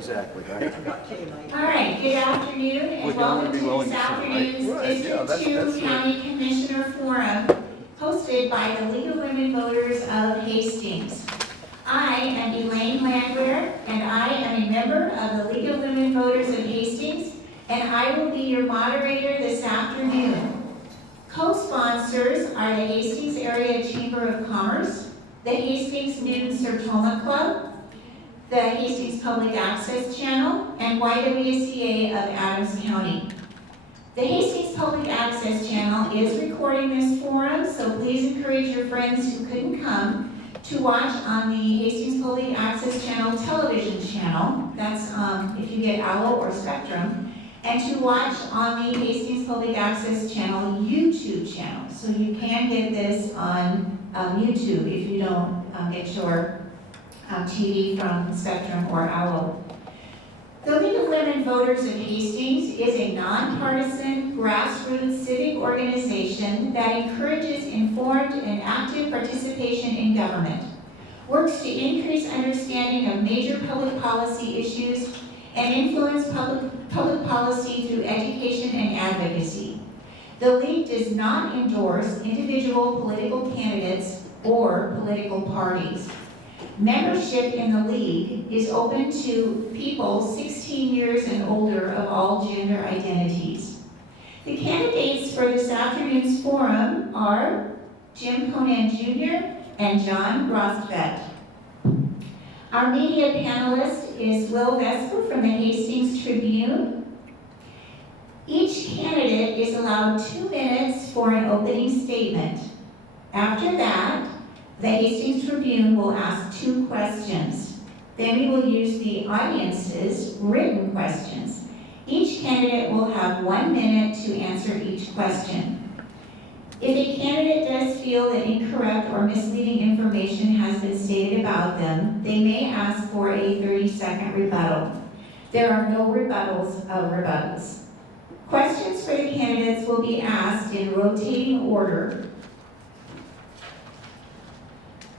Exactly, right? All right, good afternoon and We're gonna welcome be to willing this to see, afternoon's right? Right, yeah, District 2 that's County Commissioner Forum hosted by the League of Women Voters of Hastings. I am Elaine Landwehr and I am a member of the League of Women Voters of Hastings and I will be your moderator this afternoon. Co-sponsors are the Hastings Area Chamber of Commerce, the Hastings Noon Sertoma Club, the Hastings Public Access Channel, and YWCA of Adams County. The Hastings Public Access Channel is recording this forum, so please encourage your friends who couldn't come to watch on the Hastings Public Access Channel television channel. That's if you get Allo or Spectrum. And to watch on the Hastings Public Access Channel YouTube channel. So you can get this on YouTube if you don't get your TV from Spectrum or Allo. The League of Women Voters of Hastings is a nonpartisan, grassroots civic organization that encourages informed and active participation in government, works to increase understanding of major public policy issues, and influence public policy through education and advocacy. The League does not endorse individual political candidates or political parties. Membership in the League is open to people 16 years and older of all gender identities. The candidates for this afternoon's forum are Jim Conan Jr. and John Rostvet. Our media panelist is Will Vesper from the Hastings Tribune. Each candidate is allowed 2 minutes for an opening statement. After that, the Hastings Tribune will ask 2 questions. Then we will use the audience's written questions. Each candidate will have 1 minute to answer each question. If a candidate does feel that incorrect or misleading information has been stated about them, they may ask for a 30-second rebuttal. There are no rebuttals of rebuttals. Questions for the candidates will be asked in rotating order.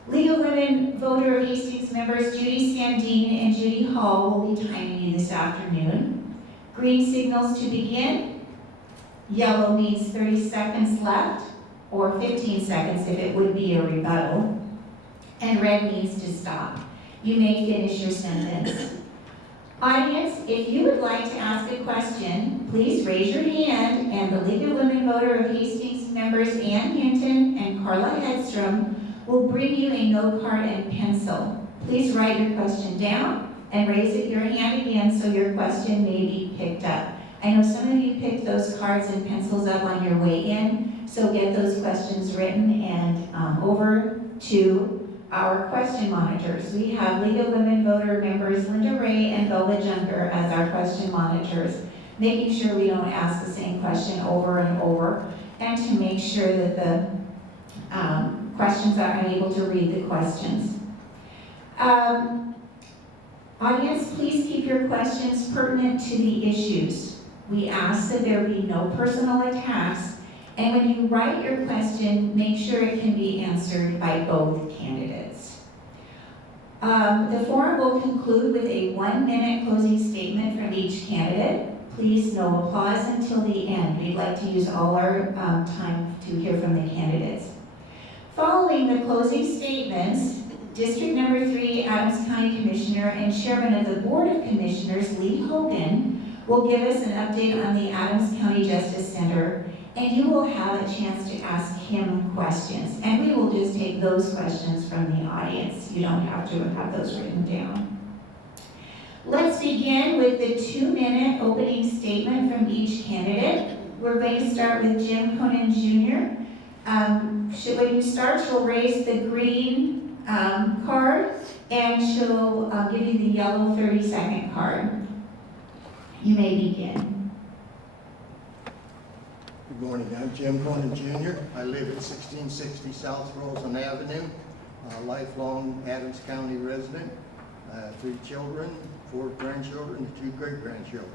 League of Women Voter of Hastings members Judy Sandine and Judy Hall will be timing you this afternoon. Green signals to begin. Yellow means 30 seconds left, or 15 seconds if it would be a rebuttal. And red means to stop. You may finish your sentence. Audience, if you would like to ask a question, please raise your hand and the League of Women Voter of Hastings members Ann Hinton and Carla Hedstrom will bring you a note card and pencil. Please write your question down and raise your hand again so your question may be picked up. I know some of you picked those cards and pencils up on your way in, so get those questions written and over to our question monitors. We have League of Women Voter members Linda Ray and Velva Junker as our question monitors, making sure we don't ask the same question over and over, and to make sure that the questions are unable to read the questions. Audience, please keep your questions pertinent to the issues. We ask that there be no personal attacks, and when you write your question, make sure it can be answered by both candidates. The forum will conclude with a 1-minute closing statement from each candidate. Please, no applause until the end. We'd like to use all our time to hear from the candidates. Following the closing statements, District Number 3 Adams County Commissioner and Chairman of the Board of Commissioners, Lee Hogan, will give us an update on the Adams County Justice Center, and you will have a chance to ask him questions. And we will just take those questions from the audience. You don't have to have those written down. Let's begin with the 2-minute opening statement from each candidate. We're going to start with Jim Conan Jr. When you start, she'll raise the green card, and she'll give you the yellow 30-second card. You may begin. Good morning, I'm Jim Conan Jr. I live at 1660 South Roseland Avenue, a lifelong Adams County resident. I have 3 children, 4 grandchildren, and 2 great-grandchildren.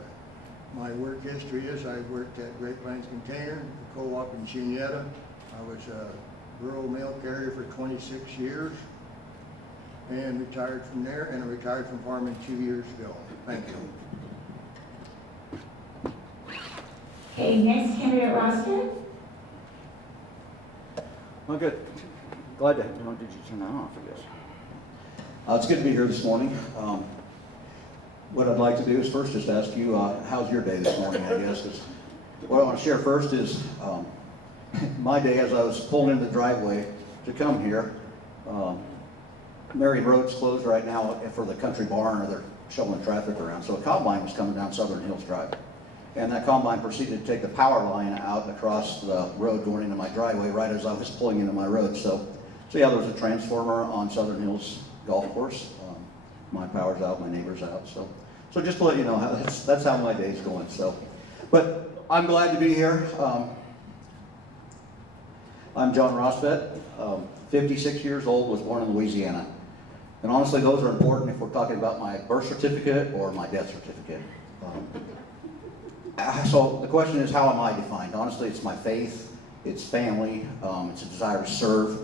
My work history is I worked at Great Plains Container, the co-op in Juniata. I was a rural mail carrier for 26 years. and retired from there, and I retired from farming 2 years ago. Thank you. Okay, next candidate Rosted. Well, good. Glad to. Did you turn that off? I guess. It's good to be here this morning. What I'd like to do is first just ask you, how's your day this morning? I guess 'cause what I want to share first is my day as I was pulling into the driveway to come here. Marion Road's closed right now for the country barn, or they're shoveling traffic around. So a combine was coming down Southern Hills Drive. And that combine proceeded to take the power line out across the road going into my driveway right as I was pulling into my road. So yeah, there was a transformer on Southern Hills Golf Course. My power's out, my neighbor's out. So just to let you know, that's how my day's going. But I'm glad to be here. I'm John Rosvet, 56 years old, was born in Louisiana. And honestly, those are important if we're talking about my birth certificate or my death certificate. So the question is, how am I defined? Honestly, it's my faith, it's family, it's a desire to serve.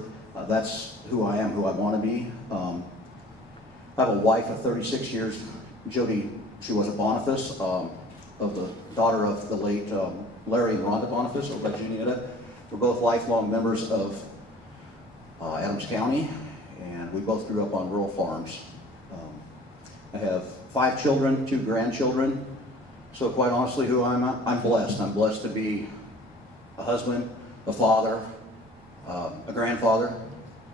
That's who I am, who I want to be. I have a wife of 36 years, Jody. She was a Boniface, of the daughter of the late Larry and Rhonda Boniface over by Juniata. We're both lifelong members of Adams County, and we both grew up on rural farms. I have 5 children, 2 grandchildren. So quite honestly, who I'm blessed. I'm blessed to be a husband, a father, a grandfather.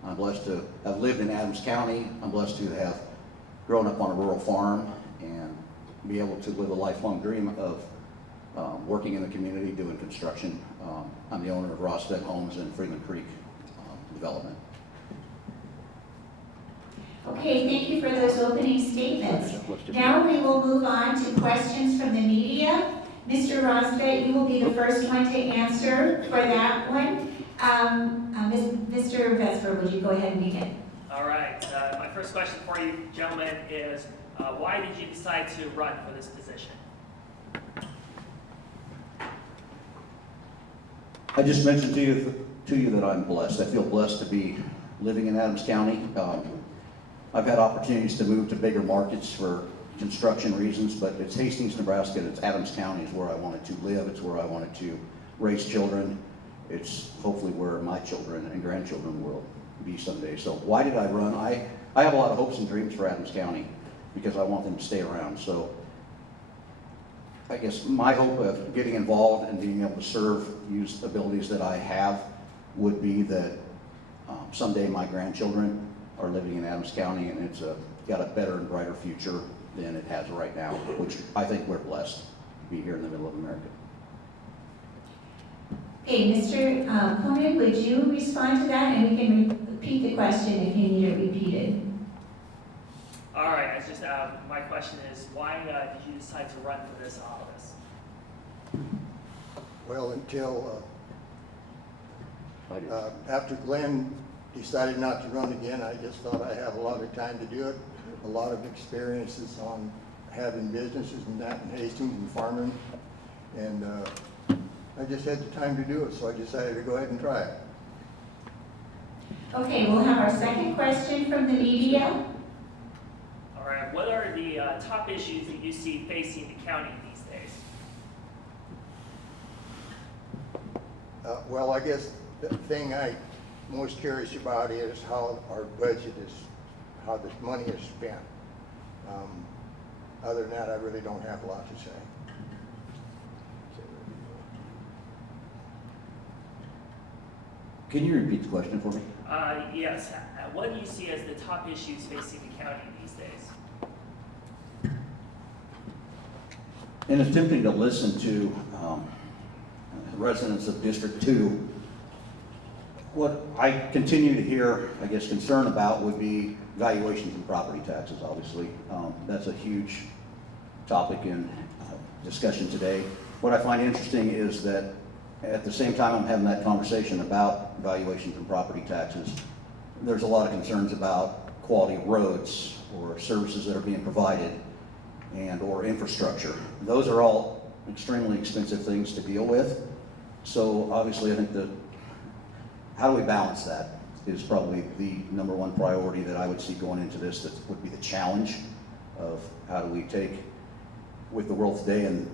I'm blessed to have lived in Adams County. I'm blessed to have grown up on a rural farm and be able to live a lifelong dream of working in the community, doing construction. I'm the owner of Rosvet Homes in Freeman Creek Development. Okay, thank you for those opening statements. Now we will move on to questions from the media. Mr. Rosvet, you will be the first one to answer for that one. Mr. Vesper, would you go ahead and begin? All right. My first question for you, gentlemen, is why did you decide to run for this position? I just mentioned to you that I'm blessed. I feel blessed to be living in Adams County. I've had opportunities to move to bigger markets for construction reasons, but it's Hastings, Nebraska, and it's Adams County is where I wanted to live. It's where I wanted to raise children. It's hopefully where my children and grandchildren will be someday. So why did I run? I have a lot of hopes and dreams for Adams County because I want them to stay around. So I guess my hope of getting involved and being able to serve, use abilities that I have, would be that someday my grandchildren are living in Adams County, and it's got a better and brighter future than it has right now, which I think we're blessed to be here in the middle of America. Okay, Mr. Koenig, would you respond to that? And we can repeat the question if you need it repeated. All right. It's just my question is why did you decide to run for this office? Well, until after Glenn decided not to run again, I just thought I have a lot of time to do it, a lot of experiences on having businesses and that in Hastings and farming, and I just had the time to do it, so I decided to go ahead and try it. Okay, we'll have our second question from the media. All right. What are the top issues that you see facing the county these days? Well, I guess the thing I'm most curious about is how our budget is, how this money is spent. Other than that, I really don't have a lot to say. Can you repeat the question for me? Yes. What do you see as the top issues facing the county these days? In attempting to listen to residents of District 2, what I continue to hear, I guess, concern about would be valuations and property taxes, obviously. That's a huge topic in discussion today. What I find interesting is that at the same time I'm having that conversation about valuations and property taxes, there's a lot of concerns about quality of roads or services that are being provided and or infrastructure. Those are all extremely expensive things to deal with. So obviously I think how do we balance that is probably the number one priority that I would see going into this. That would be the challenge of how do we take with the world today, and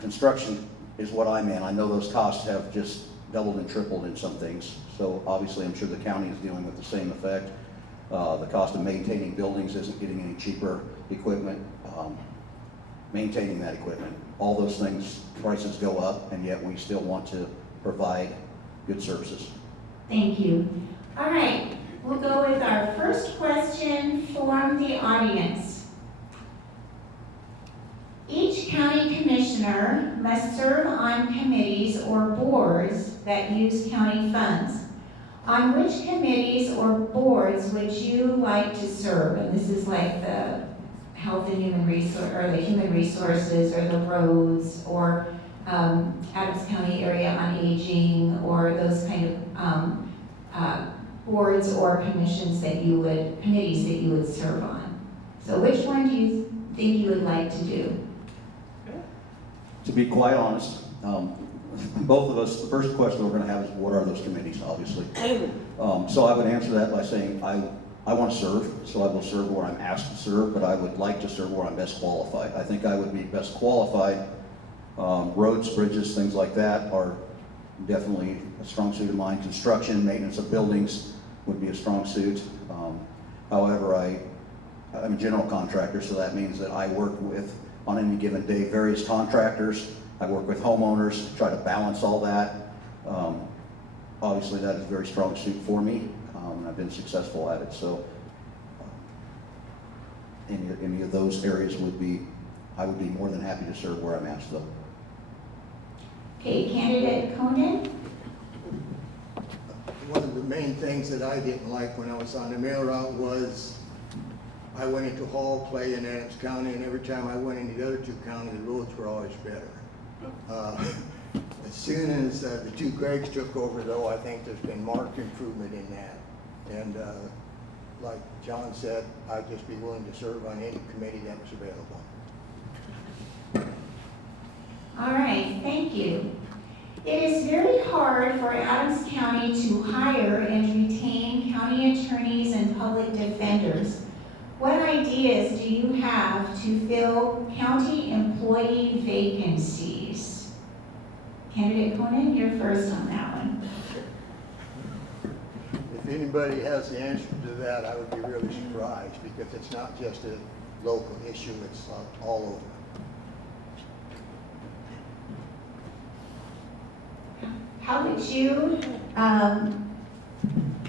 construction is what I'm in. I know those costs have just doubled and tripled in some things. So obviously I'm sure the county is dealing with the same effect. The cost of maintaining buildings isn't getting any cheaper. Equipment, maintaining that equipment, all those things, prices go up, and yet we still want to provide good services. Thank you. All right, we'll go with our first question from the audience. Each county commissioner must serve on committees or boards that use county funds. On which committees or boards would you like to serve? And this is like the health and human resource, or the human resources, or the roads, or Adams County Area on Aging, or those kind of boards or commissions that you would, committees that you would serve on. So which one do you think you would like to do? To be quite honest, both of us, the first question we're going to have is what are those committees, obviously. So I would answer that by saying I want to serve, so I will serve where I'm asked to serve, but I would like to serve where I'm best qualified. I think I would be best qualified. Roads, bridges, things like that are definitely a strong suit of mine. Construction, maintenance of buildings would be a strong suit. However, I'm a general contractor, so that means that I work with, on any given day, various contractors. I work with homeowners, try to balance all that. Obviously, that is a very strong suit for me, and I've been successful at it. So any of those areas I would be more than happy to serve where I'm asked though. Okay, candidate Conan? One of the main things that I didn't like when I was on the mail route was I went into Hall, Clay, and Adams County, and every time I went into the other two counties, the roads were always better. As soon as the two Gregs took over, though, I think there's been marked improvement in that. And like John said, I'd just be willing to serve on any committee that was available. All right, thank you. It is very hard for Adams County to hire and retain county attorneys and public defenders. What ideas do you have to fill county employee vacancies? Candidate Conan, you're first on that one. If anybody has the answer to that, I would be really surprised, because it's not just a local issue, it's all over. How would you,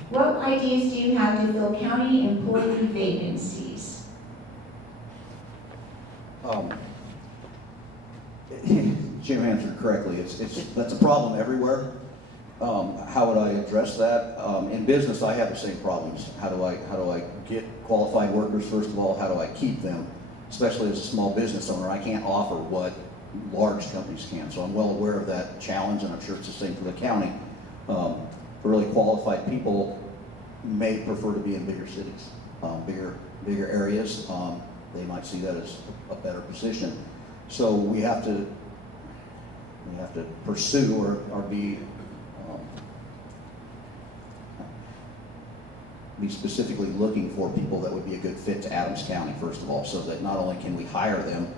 what ideas do you have to fill county employee vacancies? Jim answered correctly. That's a problem everywhere. How would I address that? In business, I have the same problems. How do I get qualified workers? First of all, how do I keep them? Especially as a small business owner, I can't offer what large companies can. So I'm well aware of that challenge, and I'm sure it's the same for the county. For really qualified people, may prefer to be in bigger cities, bigger areas. They might see that as a better position. So we have to pursue or be specifically looking for people that would be a good fit to Adams County, first of all, so that not only can we hire them,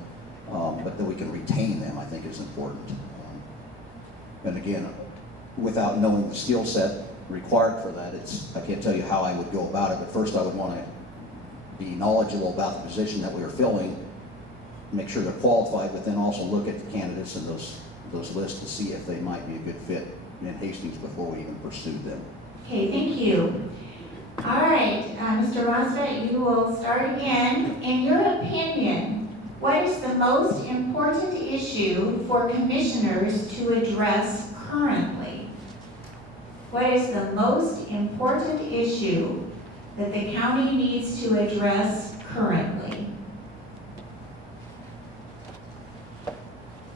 but that we can retain them, I think is important. And again, without knowing the skill set required for that, I can't tell you how I would go about it, but first I would want to be knowledgeable about the position that we are filling, make sure they're qualified, but then also look at the candidates in those lists to see if they might be a good fit in Hastings before we even pursue them. Okay, thank you. All right, Mr. Rosset, you will start again. In your opinion, what is the most important issue for commissioners to address currently? What is the most important issue that the county needs to address currently?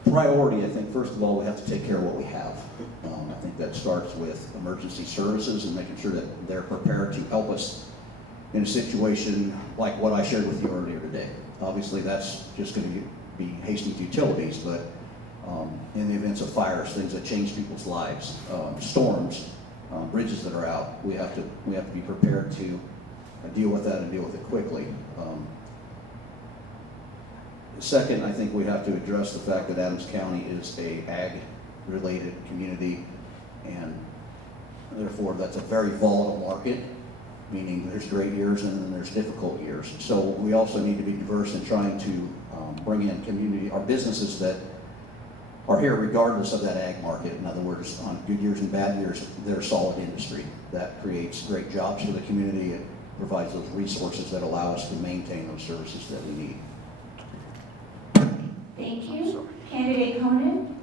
Priority, I think, first of all, we have to take care of what we have. I think that starts with emergency services and making sure that they're prepared to help us in a situation like what I shared with you earlier today. Obviously, that's just going to be Hastings utilities, but in the events of fires, things that change people's lives, storms, bridges that are out. We have to be prepared to deal with that and deal with it quickly. Second, I think we have to address the fact that Adams County is a ag-related community, and therefore that's a very volatile market, meaning there's great years and then there's difficult years. So we also need to be diverse in trying to bring in community, our businesses that are here regardless of that ag market. In other words, on good years and bad years, they're a solid industry. That creates great jobs for the community. It provides those resources that allow us to maintain those services that we need. Thank you. Candidate Conan?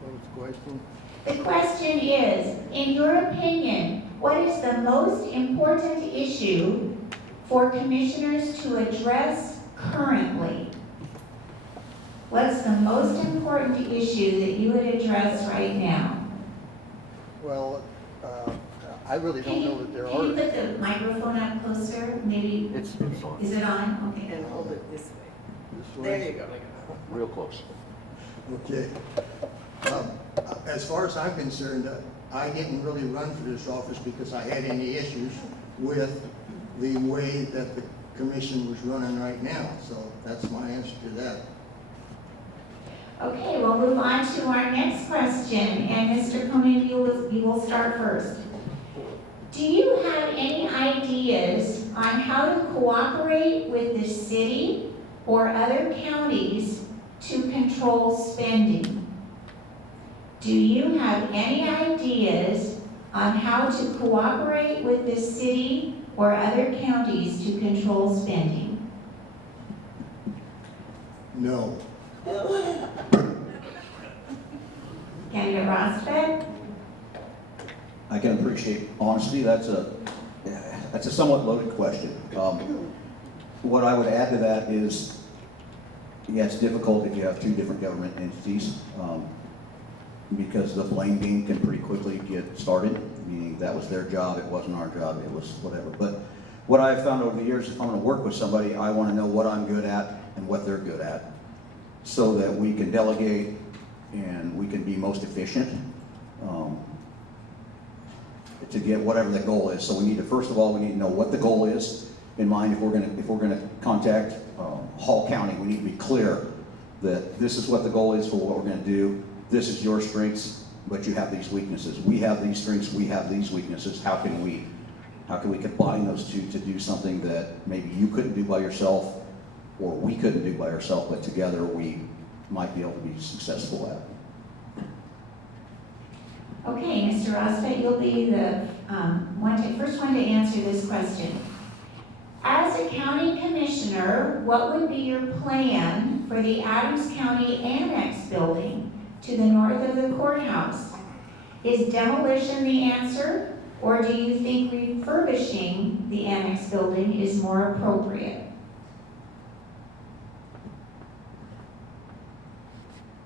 What was the question? The question is, in your opinion, what is the most important issue for commissioners to address currently? What's the most important issue that you would address right now? Well, I really don't know that there Can you are. put the microphone up closer? Maybe, It's on, is it on? Okay. And hold it this way. This There way. you go. real close. Okay. As far as I'm concerned, I didn't really run for this office because I had any issues with the way that the commission was running right now. So that's my answer to that. Okay, we'll move on to our next question, and Mr. Conan, you will start first. Do you have any ideas on how to cooperate with the city or other counties to control spending? Do you have any ideas on how to cooperate with the city or other counties to control spending? No. Candidate Rosbeck? I can appreciate honesty. That's a somewhat loaded question. What I would add to that is, yeah, it's difficult if you have two different government entities, because the blame game can pretty quickly get started, meaning that was their job, it wasn't our job, it was whatever. But what I've found over the years, if I'm going to work with somebody, I want to know what I'm good at and what they're good at, so that we can delegate and we can be most efficient to get whatever the goal is. So we need to, first of all, we need to know what the goal is in mind. If we're going to contact Hall County, we need to be clear that this is what the goal is for what we're going to do. This is your strengths, but you have these weaknesses. We have these strengths, we have these weaknesses. How can we combine those two to do something that maybe you couldn't do by yourself, or we couldn't do by ourselves, but together we might be able to be successful at? Okay, Mr. Rosbeck, you'll be the first one to answer this question. As a county commissioner, what would be your plan for the Adams County Annex building to the north of the courthouse? Is demolition the answer, or do you think refurbishing the annex building is more appropriate?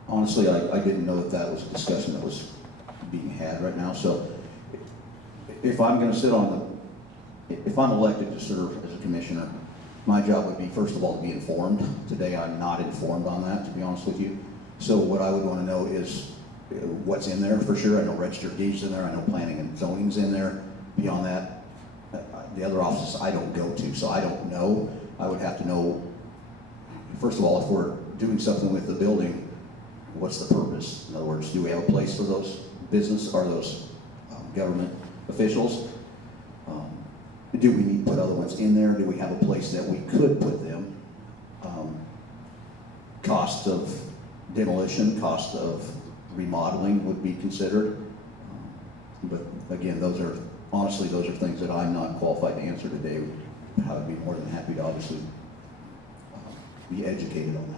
Honestly, I didn't know that was a discussion that was being had right now. So if I'm going to if I'm elected to serve as a commissioner, my job would be, first of all, to be informed. Today, I'm not informed on that, to be honest with you. So what I would want to know is what's in there for sure. I know registered deeds in there. I know planning and zoning's in there. Beyond that, the other offices I don't go to, so I don't know. I would have to know, first of all, if we're doing something with the building, what's the purpose? In other words, do we have a place for those business or those government officials? Do we need to put other ones in there? Do we have a place that we could put them? Cost of demolition, cost of remodeling would be considered. But again, those are things that I'm not qualified to answer today. I would be more than happy to obviously be educated on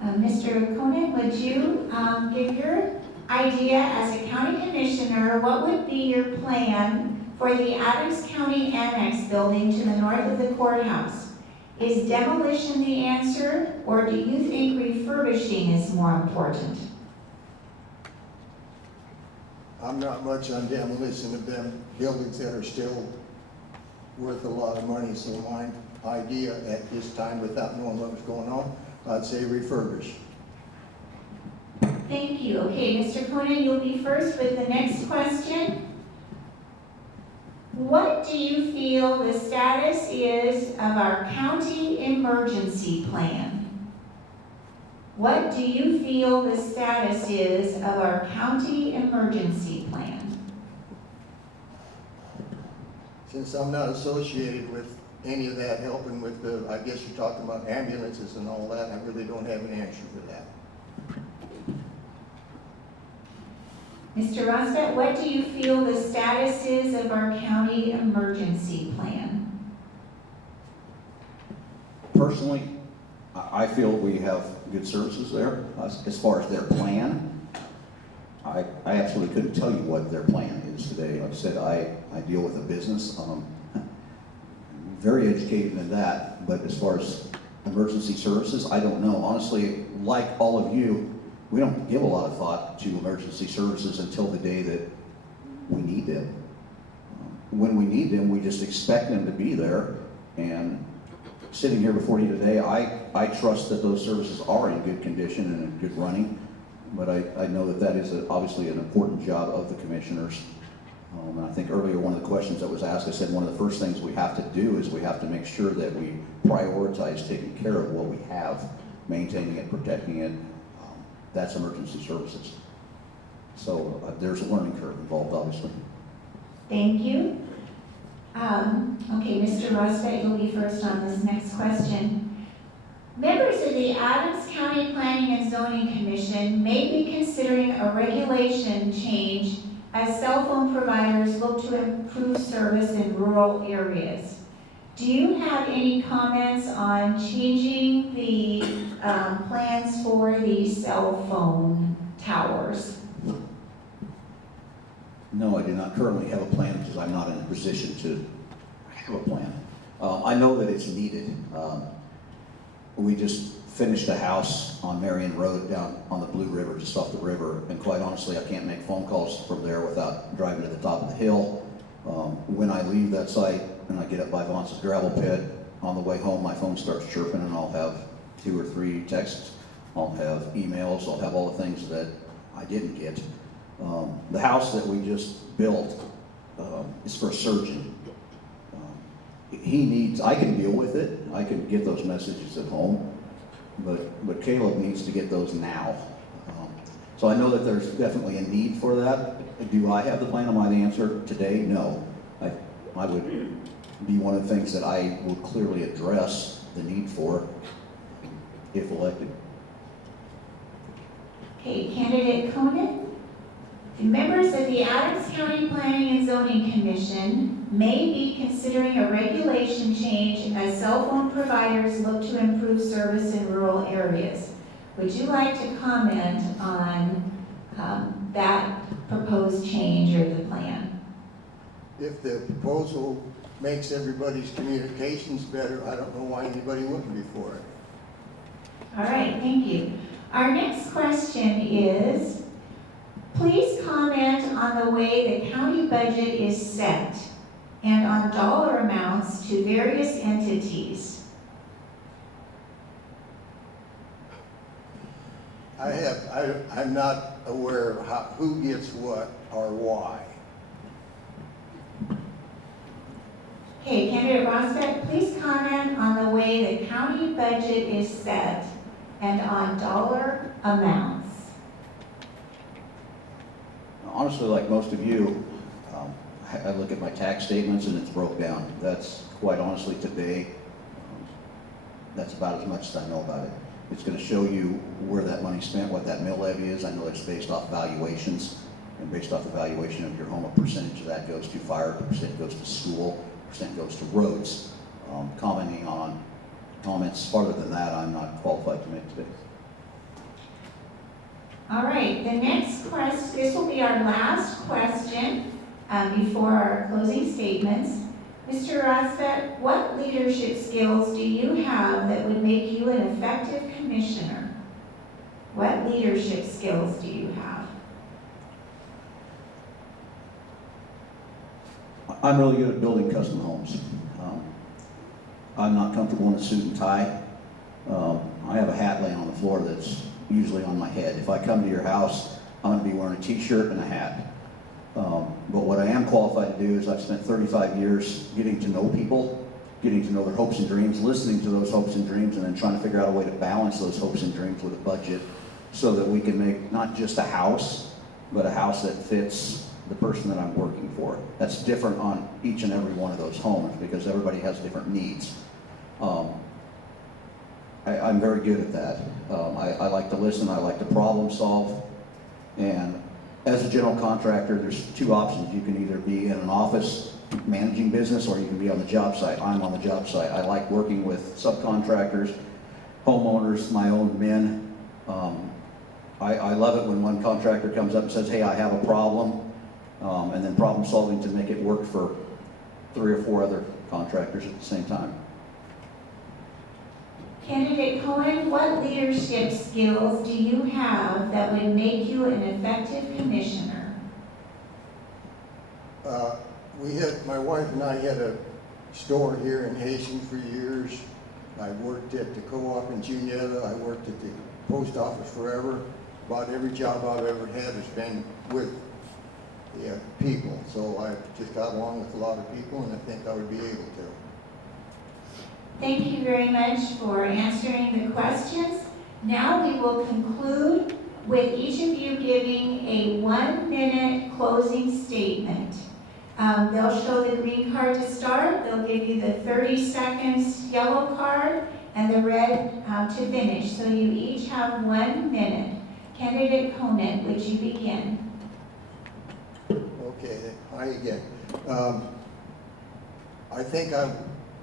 that. Mr. Koenig, would you give your idea as a county commissioner? What would be your plan for the Adams County Annex building to the north of the courthouse? Is demolition the answer, or do you think refurbishing is more important? I'm not much on demolition of them buildings that are still worth a lot of money, so my idea at this time, without knowing what was going on, I'd say refurbish. Thank you. Okay, Mr. Conan, you'll be first with the next question. What do you feel the status is of our county emergency plan? What do you feel the status is of our county emergency plan? Since I'm not associated with any of that, helping with the, I guess you're talking about ambulances and all that, I really don't have an answer for that. Mr. Rosbach, what do you feel the status is of our county emergency plan? Personally, I feel we have good services there. As far as their plan, I absolutely couldn't tell you what their plan is today. Like I said, I deal with a business. Very educated in that, but as far as emergency services, I don't know. Honestly, like all of you, we don't give a lot of thought to emergency services until the day that we need them. When we need them, we just expect them to be there. And sitting here before you today, I trust that those services are in good condition and in good running. But I know that that is obviously an important job of the commissioners. And I think earlier one of the questions that was asked, I said one of the first things we have to do is we have to make sure that we prioritize taking care of what we have, maintaining it, protecting it. That's emergency services. So there's a learning curve involved, obviously. Thank you. Okay, Mr. Rosbach, you'll be first on this next question. Members of the Adams County Planning and Zoning Commission may be considering a regulation change as cell phone providers look to improve service in rural areas. Do you have any comments on changing the plans for the cell phone towers? No, I do not currently have a plan because I'm not in a position to have a plan. I know that it's needed. We just finished a house on Marion Road down on the Blue River, just off the river, and quite honestly, I can't make phone calls from there without driving to the top of the hill. When I leave that site and I get up by Vaughn's gravel pit, on the way home my phone starts chirping and I'll have 2 or 3 texts, I'll have emails, I'll have all the things that I didn't get. The house that we just built is for a surgeon. He needs, I can deal with it, I can get those messages at home, but Caleb needs to get those now. So I know that there's definitely a need for that. Do I have the plan? Am I the answer today? No. I would be one of the things that I would clearly address the need for if elected. Okay, candidate Conan. Members of the Adams County Planning and Zoning Commission may be considering a regulation change as cell phone providers look to improve service in rural areas. Would you like to comment on that proposed change or the plan? If the proposal makes everybody's communications better, I don't know why anybody wouldn't be for it. All right, thank you. Our next question is, please comment on the way the county budget is set and on dollar amounts to various entities. I'm not aware of who gets what or why. Okay, candidate Rosbach, please comment on the way the county budget is set and on dollar amounts. Honestly, like most of you, I look at my tax statements and it's broke down. That's quite honestly today, that's about as much as I know about it. It's going to show you where that money's spent, what that mill levy is. I know it's based off valuations, and based off the valuation of your home, a percentage of that goes to fire, a percent goes to school, a percent goes to roads. Commenting on comments farther than that, I'm not qualified to make today. All right, the next question, this will be our last question before our closing statements. Mr. Rosbach, what leadership skills do you have that would make you an effective commissioner? What leadership skills do you have? I'm really good at building custom homes. I'm not comfortable in a suit and tie. I have a hat laying on the floor that's usually on my head. If I come to your house, I'm going to be wearing a t-shirt and a hat. But what I am qualified to do is I've spent 35 years getting to know people, getting to know their hopes and dreams, listening to those hopes and dreams, and then trying to figure out a way to balance those hopes and dreams with a budget so that we can make not just a house, but a house that fits the person that I'm working for. That's different on each and every one of those homes because everybody has different needs. I'm very good at that. I like to listen, I like to problem solve, and as a general contractor, there's two options. You can either be in an office managing business or you can be on the job site. I'm on the job site. I like working with subcontractors, homeowners, my own men. I love it when one contractor comes up and says, hey, I have a problem, and then problem solving to make it work for 3 or 4 other contractors at the same time. Candidate Cohen, what leadership skills do you have that would make you an effective commissioner? My wife and I had a store here in Hastings for years. I worked at the co-op in Juniata. I worked at the post office forever. About every job I've ever had has been with people. So I just got along with a lot of people, and I think I would be able to. Thank you very much for answering the questions. Now we will conclude with each of you giving a 1-minute closing statement. They'll show the green card to start. They'll give you the 30 seconds yellow card and the red to finish. So you each have 1 minute. Candidate Conant, would you begin? Okay, hi again. I think I'll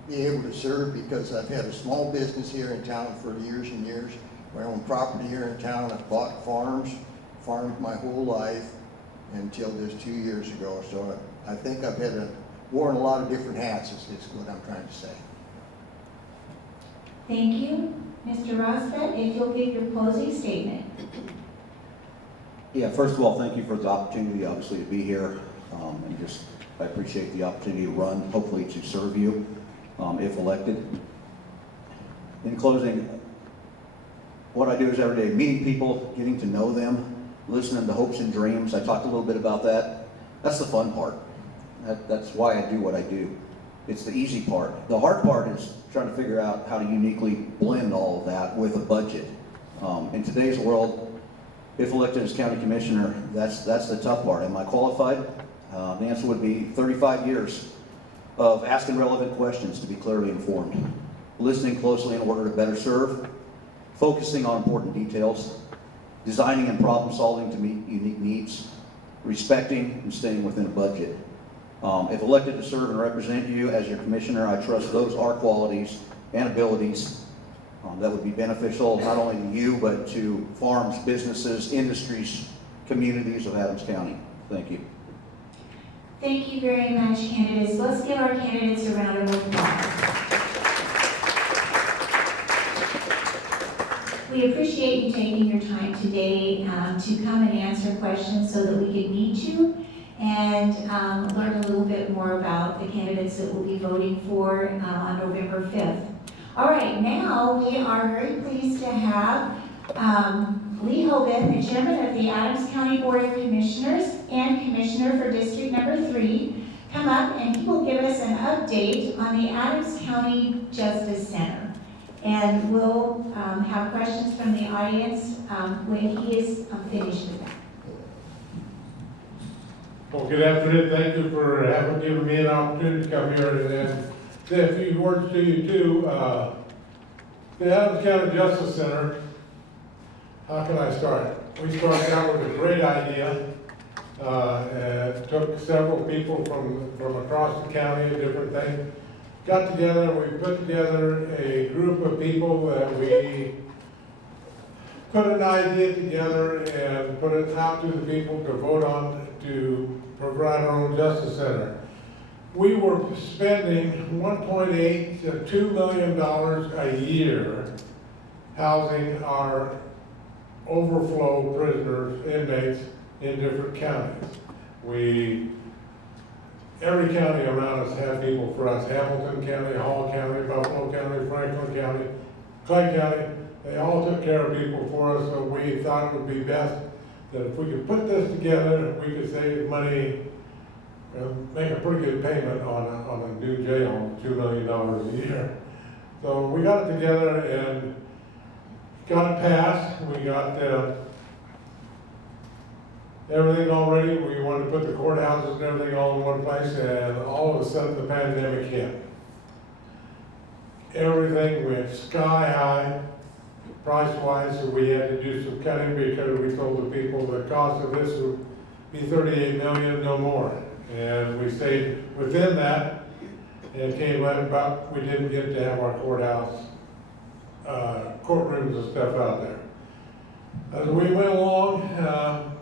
be able to serve because I've had a small business here in town for years and years. My own property here in town. I've bought farmed my whole life until just 2 years ago. So I think I've worn a lot of different hats is what I'm trying to say. Thank you. Mr. Rosbett, if you'll give your closing statement. Yeah, first of all, thank you for the opportunity, obviously, to be here. I appreciate the opportunity to run, hopefully to serve you, if elected. In closing, what I do is every day, meeting people, getting to know them, listening to hopes and dreams. I talked a little bit about that. That's the fun part. That's why I do what I do. It's the easy part. The hard part is trying to figure out how to uniquely blend all of that with a budget. In today's world, if elected as county commissioner, that's the tough part. Am I qualified? The answer would be 35 years of asking relevant questions to be clearly informed, listening closely in order to better serve, focusing on important details, designing and problem solving to meet unique needs, respecting and staying within a budget. If elected to serve and represent you as your commissioner, I trust those are qualities and abilities that would be beneficial not only to you, but to farms, businesses, industries, communities of Adams County. Thank you. Thank you very much, candidates. Let's give our candidates a round of applause. We appreciate you taking your time today to come and answer questions so that we can meet you and learn a little bit more about the candidates that we'll be voting for on November 5th. All right, now we are very pleased to have Lee Hogan, the chairman of the Adams County Board of Commissioners and commissioner for District Number 3, come up and he will give us an update on the Adams County Justice Center. And we'll have questions from the audience when he is finished with that. Well, good afternoon. Thank you for giving me an opportunity to come here and say a few words to you too. The Adams County Justice Center, how can I start? We started out with a great idea. And took several people from across the county, different things, got together, we put together a group of people that we put an idea together and put it out to the people to vote on to provide our own justice center. We were spending $1.8 to $2 million a year housing our overflow prisoners, inmates in different counties. Every county around us had people for us. Hamilton County, Hall County, Buffalo County, Franklin County, Clay County, They all took care of people for us, so we thought it would be best that if we could put this together, we could save money and make a pretty good payment on a new jail, $2 million a year. So we got it together and got it passed. We got everything all ready. We wanted to put the courthouses and everything all in one place, and all of a sudden the pandemic hit. Everything went sky high, price-wise, so we had to do some cutting because we told the people the cost of this would be $38 million, no more. And we stayed within that, and came right about, we didn't get to have our courthouse, courtrooms and stuff out there. As we went along,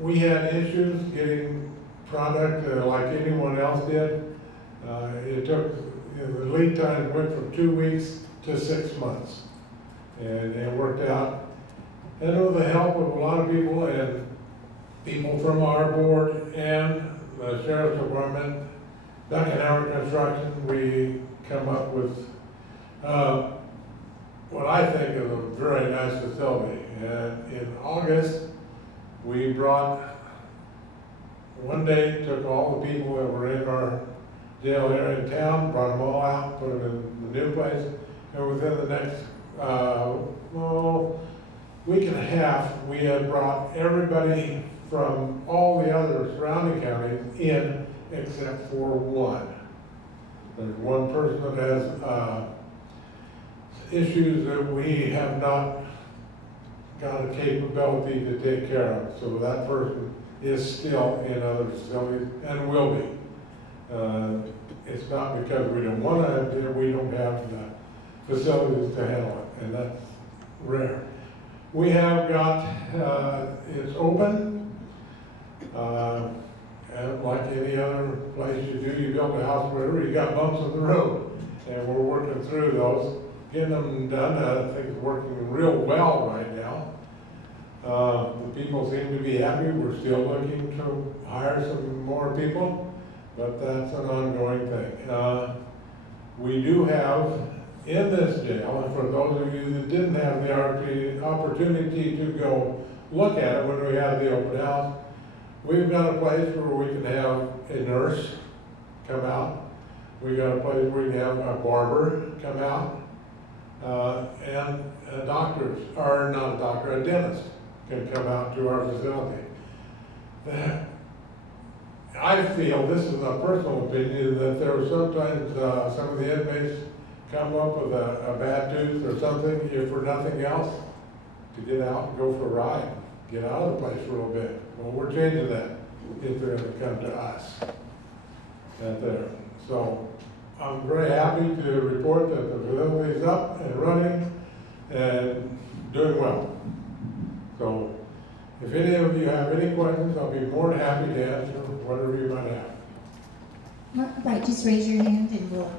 we had issues getting product like anyone else did. It took, the lead time went from 2 weeks to 6 months. And it worked out. And with the help of a lot of people and people from our board and the Sheriff's Department, Duncan Construction, we come up with what I think is a very nice facility. And in August, we brought, one day, took all the people that were in our jail area in town, brought them all out, put them in the new place, and within the next week and a half, we had brought everybody from all the other surrounding counties in except for one. There's one person that has issues that we have not got a capability to take care of. So that person is still in other facilities and will be. It's not because we don't want to have it, we don't have the facilities to handle it, and that's rare. We have got, it's open, and like any other place you do, you build a house, whatever, you got bumps in the road, and we're working through those, getting them done. I think it's working real well right now. The people seem to be happy. We're still looking to hire some more people, but that's an ongoing thing. We do have in this jail, and for those of you that didn't have the opportunity to go look at it when we had the open house, we've got a place where we can have a nurse come out. We got a place where we can have a barber come out, and a doctor, or not a doctor, a dentist can come out to our facility. I feel, this is a personal opinion, that there are sometimes some of the inmates come up with a bad tooth or something, if for nothing else, to get out and go for a ride, get out of the place for a little bit. Well, we're changing that if they're going to come to us. Right there. So I'm very happy to report that the facility is up and running and doing well. So if any of you have any questions, I'll be more than happy to answer whatever you might have. Right, just raise your hand and we'll,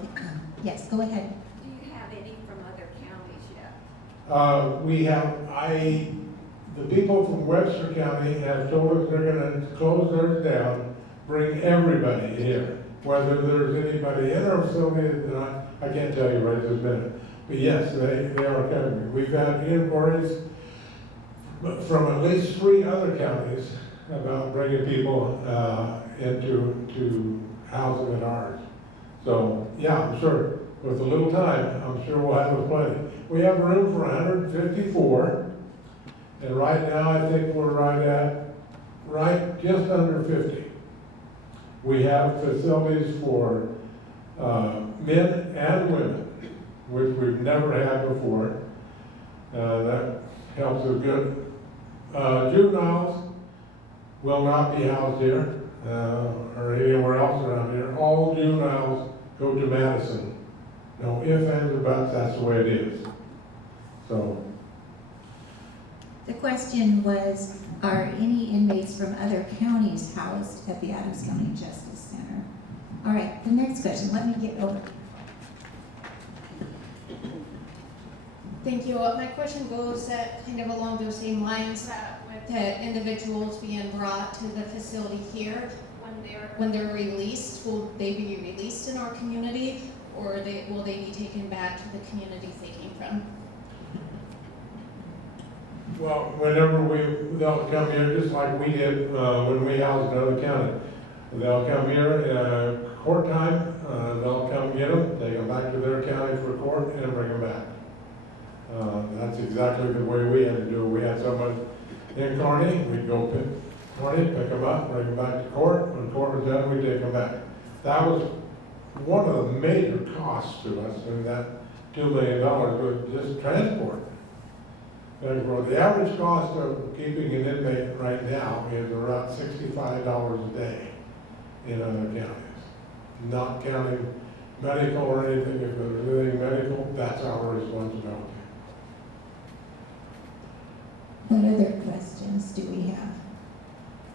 yes, go ahead. Do you have any from other counties yet? We have, the people from Webster County have told us they're gonna close theirs down, bring everybody here. Whether there's anybody in our facility or not, I can't tell you right this minute. But yes, they are coming. We've had inquiries from at least 3 other counties about bringing people into housing at ours. So, yeah, I'm sure, with a little time, I'm sure we'll have plenty. We have room for 154, and right now I think we're just under 50. We have facilities for men and women, which we've never had before. That helps us good. Juveniles will not be housed here or anywhere else around here. All juveniles go to Madison. No ifs, ands, or buts, that's the way it is. So. The question was, are any inmates from other counties housed at the Adams County Justice Center? All right, the next question, let me get over. Thank you. My question goes kind of along those same lines with the individuals being brought to the facility here. When they're released, will they be released in our community, or will they be taken back to the communities they came from? Well, whenever they'll come here, just like we did, when we housed another county. They'll come here, court time, they'll come get them, take them back to their county for court and bring them back. That's exactly the way we had to do it. We had someone in Kearney, we'd go pick them up, bring them back to court. When court was done, we'd take them back. That was one of the major costs to us, and that $2 million was just transport. The average cost of keeping an inmate right now is around $65 a day in other counties. Not counting medical or anything. If there's anything medical, that's our responsibility. What other questions do we have?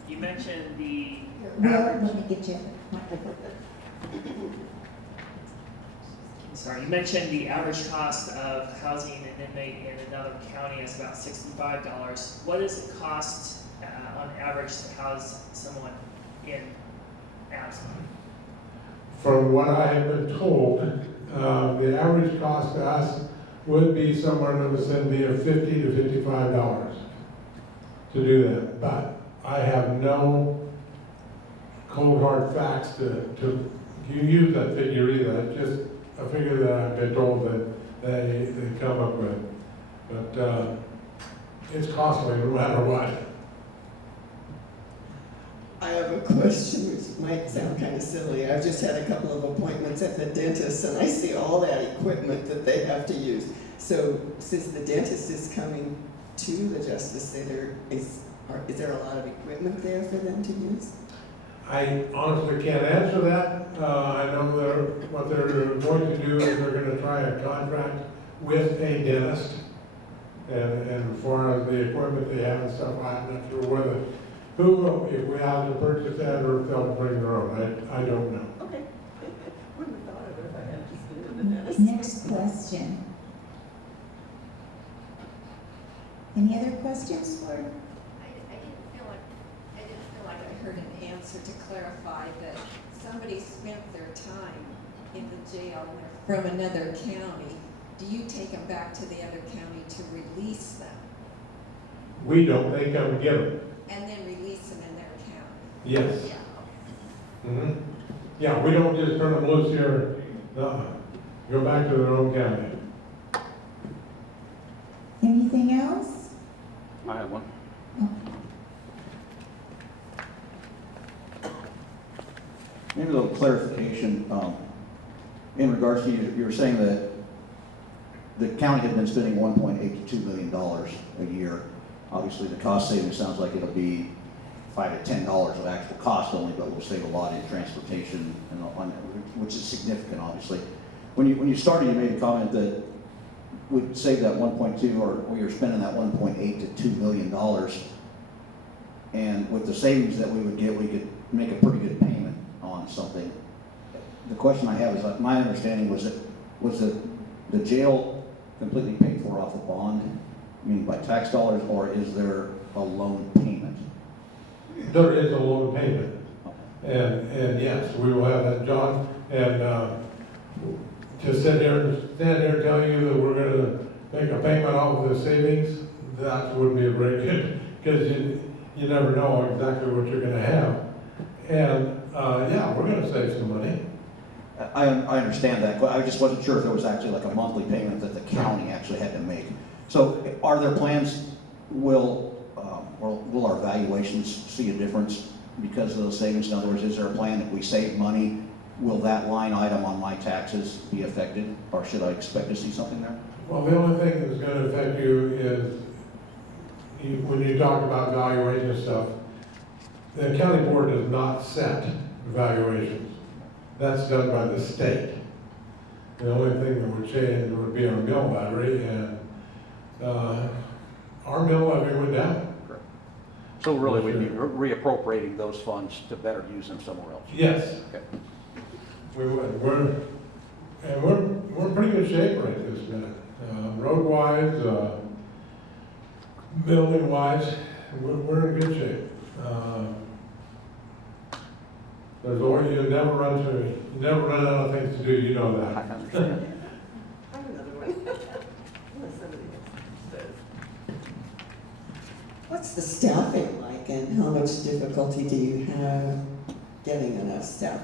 You mentioned the Well, average, let me get you a microphone. sorry, you mentioned the average cost of housing an inmate in another county is about $65. What does it cost on average to house someone in Adams? From what I have been told, the average cost to us would be somewhere in the vicinity of $50 to $55 to do that. But I have no cold hard facts to use that figure either. It's just a figure that I've been told that they come up with. But it's costly no matter what. I have a question which might sound kind of silly. I've just had a couple of appointments at the dentist and I see all that equipment that they have to use. So since the dentist is coming to the Justice Center, is there a lot of equipment there for them to use? I honestly can't answer that. I know what they're going to do is they're going to try a contract with a dentist. And as far as the equipment they have and stuff, I'm not sure if we have to purchase that or if they'll bring their own. I don't know. Okay. Wouldn't have thought of it if I had just been to the dentist. Next question. Any other questions for? I didn't feel like I heard an answer to clarify that somebody spent their time in the jail and they're from another county. Do you take them back to the other county to release them We don't. They come get them. and then release them in their county? Yes. Yeah. Mm-hmm. Yeah, we don't just turn them loose here. Go back to their own county. Anything else? I have one. Maybe a little clarification, in regards to you were saying that the county had been spending $1.8 to $2 million a year. Obviously, the cost savings sounds like it'll be $5 to $10 of actual cost only, but we'll save a lot in transportation, which is significant, obviously. When you started, you made a comment that we'd save that 1.2, or we were spending that 1.8 to $2 million, and with the savings that we would get, we could make a pretty good payment on something. The question I have is, my understanding was that the jail completely paid for off a bond, I mean by tax dollars, or is there a loan payment? There is a loan payment. And yes, we will have that, John. And to stand here and tell you that we're going to make a payment off of the savings, that wouldn't be very good, because you never know exactly what you're going to have. And yeah, we're going to save some money. I understand that, but I just wasn't sure if there was actually like a monthly payment that the county actually had to make. So are there plans, will our valuations see a difference because of those savings? In other words, is there a plan if we save money, will that line item on my taxes be affected, or should I expect to see something there? Well, the only thing that's going to affect you is when you talk about valuation stuff, the county board does not set valuations. That's done by the state. The only thing that would change would be our mill levy, and our mill levy went down. Correct. So really, we'd be reappropriating those funds to better use them somewhere else? Yes. Okay. We would. We're in pretty good shape right this minute. Road-wise, building-wise, we're in good shape. There's always, you never run out of things to do, you know I that. understand. I have another one. Unless somebody else does. what's the staffing like, and how much difficulty do you have getting enough staff?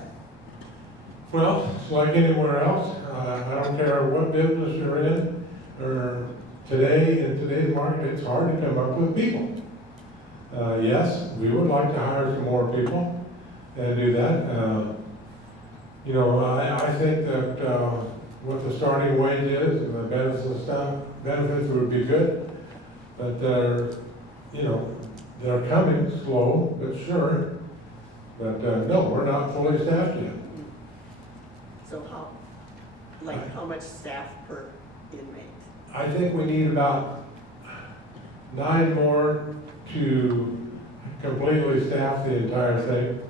Well, it's like anywhere else. I don't care what business you're in, or today, in today's market, it's hard to come up with people. Yes, we would like to hire some more people and do that. You know, I think that what the starting wage is and the benefits and stuff, benefits would be good, but they're coming slow but sure. But no, we're not fully staffed yet. So how much staff per inmate? I think we need about 9 more to completely staff the entire thing.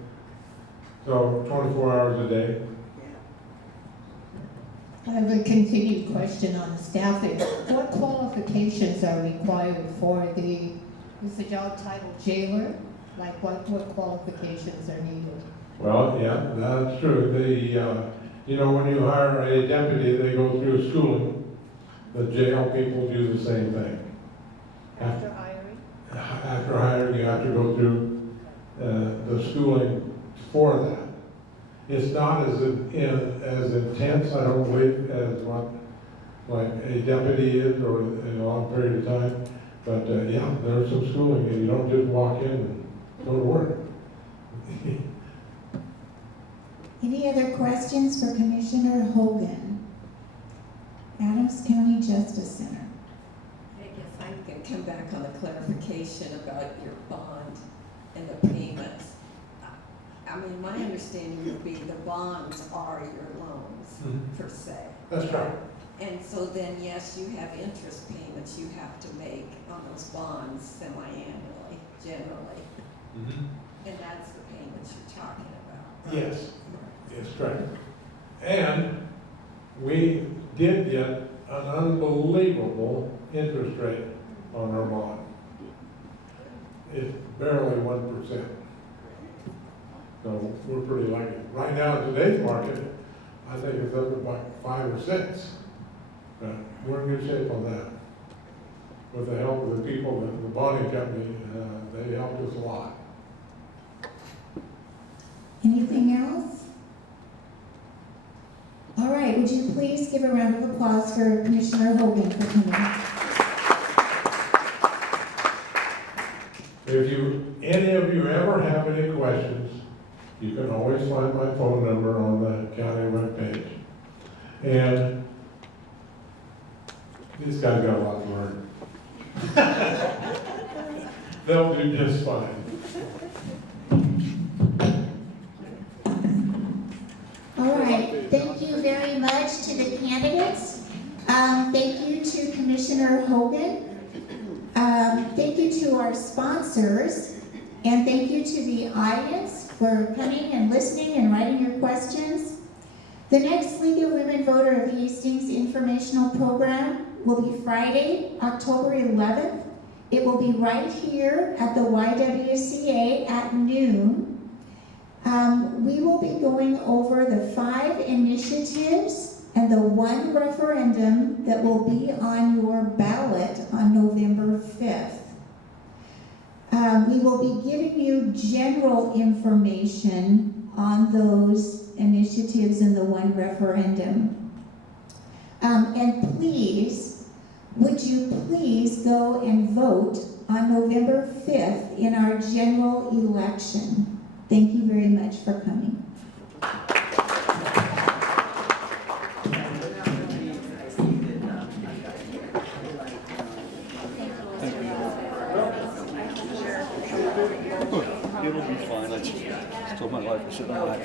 So 24 hours a day. I have a continued question on the staffing. What qualifications are required for is the job title jailer? Like what qualifications are needed? Well, yeah, that's true. When you hire a deputy, they go through schooling. The jail people do the same thing. After hiring? After hiring, you have to go through the schooling for that. It's not as intense, I don't believe, as what like a deputy is or in a long period of time. But yeah, there's some schooling, and you don't just walk in and go to work. Any other questions for Commissioner Hogan? Adams County Justice Center. I guess I can come back on the clarification about your bond and the payments. I mean, my understanding would be the bonds are your loans, per se. That's right. And so then, yes, you have interest payments you have to make on those bonds semi-annually, generally. And that's the payments you're talking about. Right? Yes, it's correct. And we did get an unbelievable interest rate on our bond. It's barely 1%. So we're pretty lucky. Right now in today's market, I think it's up to about 5 or 6. But we're in good shape on that. With the help of the people, the bonding company, they helped us a lot. Anything else? All right, would you please give a round of applause for Commissioner Hogan for coming? If any of you ever have any questions, you can always find my phone number on the county webpage. And these guys got a lot to learn. They'll do just fine. All right, thank you very much to the candidates. Thank you to Commissioner Hogan. Thank you to our sponsors. And thank you to the audience for coming and listening and writing your questions. The next League of Women Voter of Hastings informational program will be Friday, October 11th. It will be right here at the YWCA at noon. We will be going over the 5 initiatives and the 1 referendum that will be on your ballot on November 5th. We will be giving you general information on those initiatives and the 1 referendum. And please, would you please go and vote on November 5th in our general election. Thank you very much for coming. It'll be fine. I just told my wife I should not.